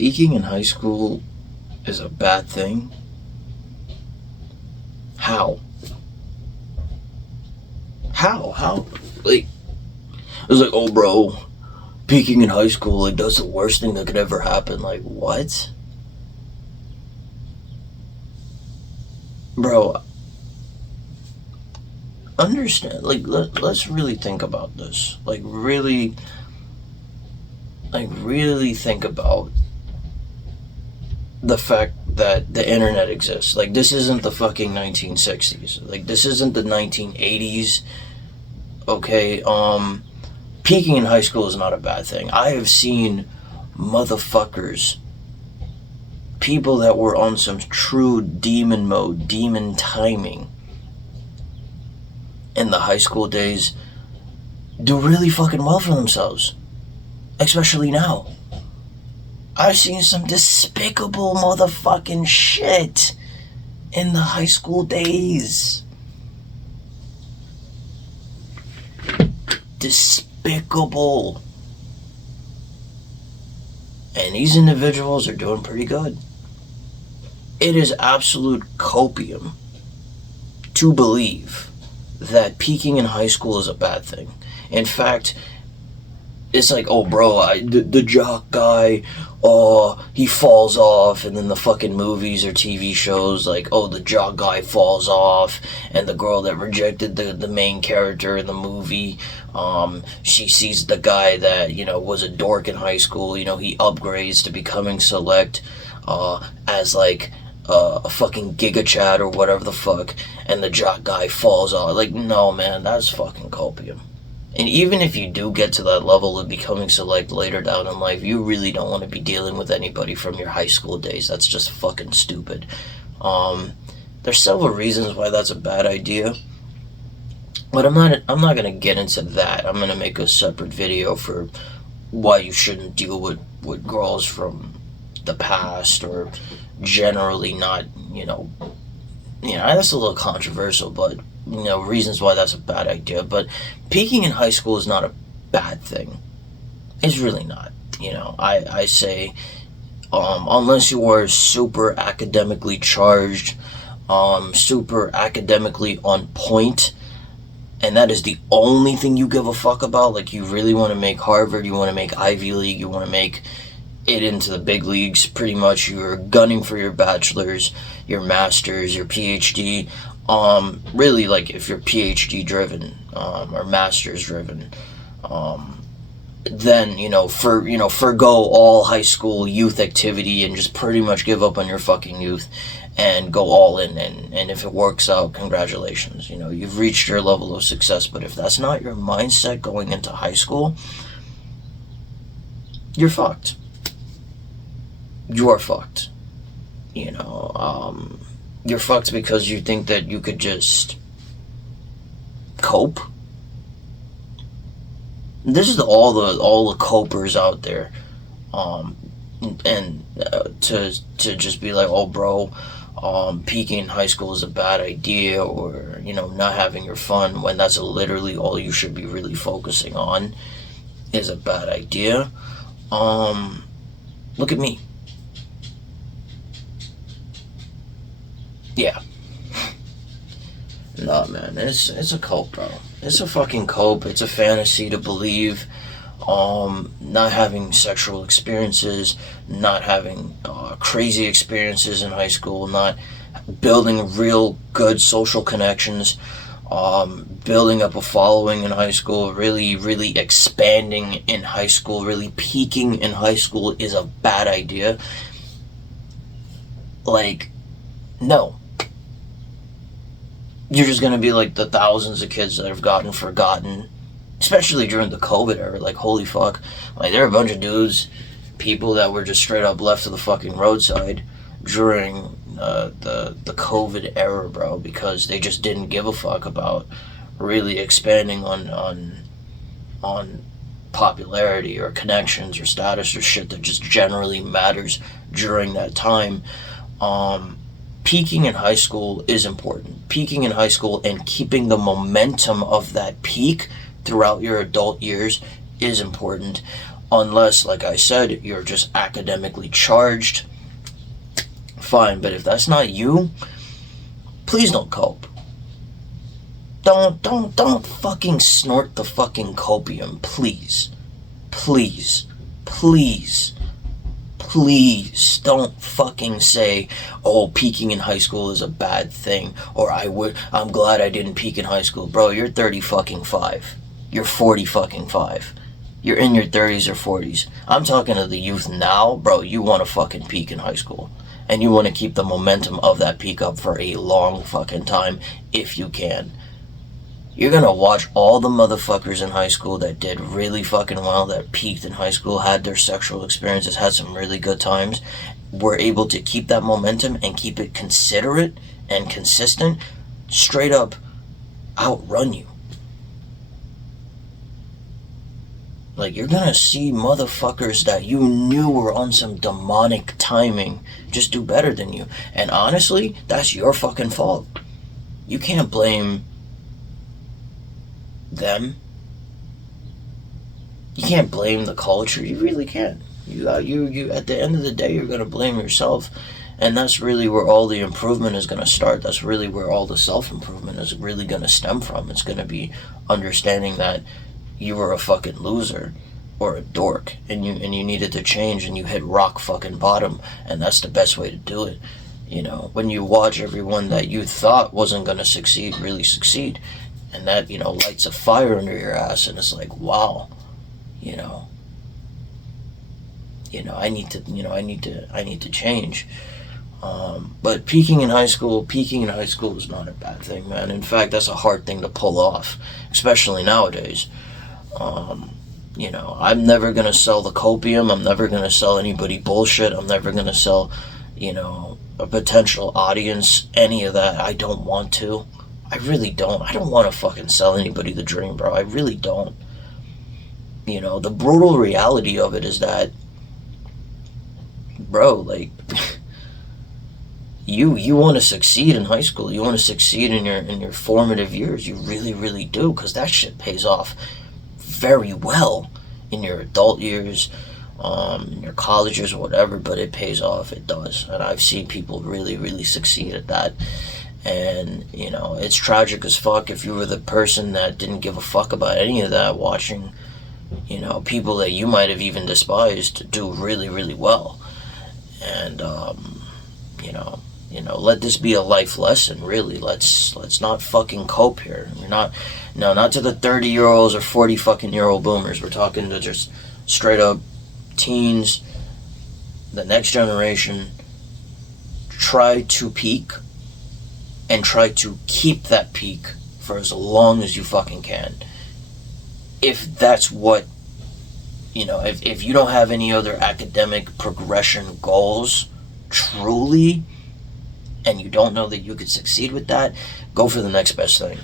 peaking in high school is a bad thing? How? How? Like, it was like, oh, bro, peaking in high school, like, that's the worst thing that could ever happen. Like, what? Bro, understand, like, let's really think about this. Really think about the fact that the internet exists. Like, this isn't the fucking 1960s. Like, this isn't the 1980s. Okay, peaking in high school is not a bad thing. I have seen motherfuckers, people that were on some true demon mode, demon timing in the high school days, do really fucking well for themselves. Especially now. I've seen some despicable motherfucking shit in the high school days. Despicable. And these individuals are doing pretty good. It is absolute copium to believe that peaking in high school is a bad thing. In fact, it's like, oh, bro, the jock guy, oh, he falls off, and then the fucking movies or TV shows, like, oh, the jock guy falls off, and the girl that rejected the main character in the movie, she sees the guy that, was a dork in high school, he upgrades to becoming select, as, like, a fucking Giga Chad or whatever the fuck, and the jock guy falls off. Like, no, man, that's fucking copium. And even if you do get to that level of becoming select later down in life, you really don't want to be dealing with anybody from your high school days. That's just fucking stupid. There's several reasons why that's a bad idea, but I'm not gonna get into that. I'm gonna make a separate video for why you shouldn't deal with girls from the past, or generally not, that's a little controversial, but reasons why that's a bad idea. But peaking in high school is not a bad thing. It's really not. I say, unless you are super academically charged, super academically on point, and that is the only thing you give a fuck about, like you really want to make Harvard, you want to make Ivy League, you want to make it into the big leagues, pretty much you're gunning for your bachelor's, your master's, your PhD. Really, like, if you're PhD driven, or master's driven, then, forgo all high school youth activity and just pretty much give up on your fucking youth and go all in, and if it works out, congratulations, you've reached your level of success. But if that's not your mindset going into high school, you're fucked. You are fucked. You're fucked because you think that you could just cope. This is all the copers out there, and to just be like, oh, bro, peaking in high school is a bad idea, or not having your fun, when that's literally all you should be really focusing on, is a bad idea. Look at me. Yeah. Nah, man, it's a cope, bro. It's a fucking cope. It's a fantasy to believe. Not having sexual experiences, not having crazy experiences in high school, not building real good social connections, building up a following in high school, really, really expanding in high school, really peaking in high school is a bad idea. Like, no. You're just gonna be like the thousands of kids that have gotten forgotten, especially during the COVID era. Like, holy fuck. Like, there are a bunch of dudes, people that were just straight up left to the fucking roadside during the COVID era, bro, because they just didn't give a fuck about really expanding on popularity or connections or status or shit that just generally matters during that time. Peaking in high school is important. Peaking in high school and keeping the momentum of that peak throughout your adult years is important, unless, like I said, you're just academically charged. Fine, but if that's not you, please don't cope. Don't fucking snort the fucking copium, please. Please. Please. Please don't fucking say, oh, peaking in high school is a bad thing, or I'm glad I didn't peak in high school. Bro, you're 30 fucking 5. You're 40 fucking 5. You're in your 30s or 40s. I'm talking to the youth now, bro. You want to fucking peak in high school. And you want to keep the momentum of that peak up for a long fucking time if you can. You're gonna watch all the motherfuckers in high school that did really fucking well, that peaked in high school, had their sexual experiences, had some really good times, were able to keep that momentum and keep it considerate and consistent, straight up outrun you. Like, you're gonna see motherfuckers that you knew were on some demonic timing just do better than you. And honestly, that's your fucking fault. You can't blame them. You can't blame the culture. You really can't. You at the end of the day, you're gonna blame yourself, and that's really where all the improvement is gonna start. That's really where all the self-improvement is really gonna stem from. It's gonna be understanding that you were a fucking loser or a dork, and you needed to change, and you hit rock fucking bottom, and that's the best way to do it. You know, when you watch everyone that you thought wasn't gonna succeed really succeed, and that, lights a fire under your ass, and it's like, wow, I need to change. But peaking in high school is not a bad thing, man. In fact, that's a hard thing to pull off, especially nowadays. I'm never gonna sell the copium. I'm never gonna sell anybody bullshit. I'm never gonna sell, a potential audience any of that. I don't want to. I really don't. I don't want to fucking sell anybody the dream, bro. I really don't. The brutal reality of it is that, bro, like, you want to succeed in high school. You want to succeed in your formative years. You really, really do, because that shit pays off very well in your adult years, in your college years, whatever, but it pays off. It does. And I've seen people really, really succeed at that. And, it's tragic as fuck if you were the person that didn't give a fuck about any of that, watching, people that you might have even despised do really, really well. And, let this be a life lesson, really. Let's not fucking cope here. We're not to the 30-year-olds or 40 fucking year old boomers. We're talking to just straight up teens, the next generation. Try to peak, and try to keep that peak for as long as you fucking can. If that's what, if you don't have any other academic progression goals, truly, and you don't know that you could succeed with that, go for the next best thing.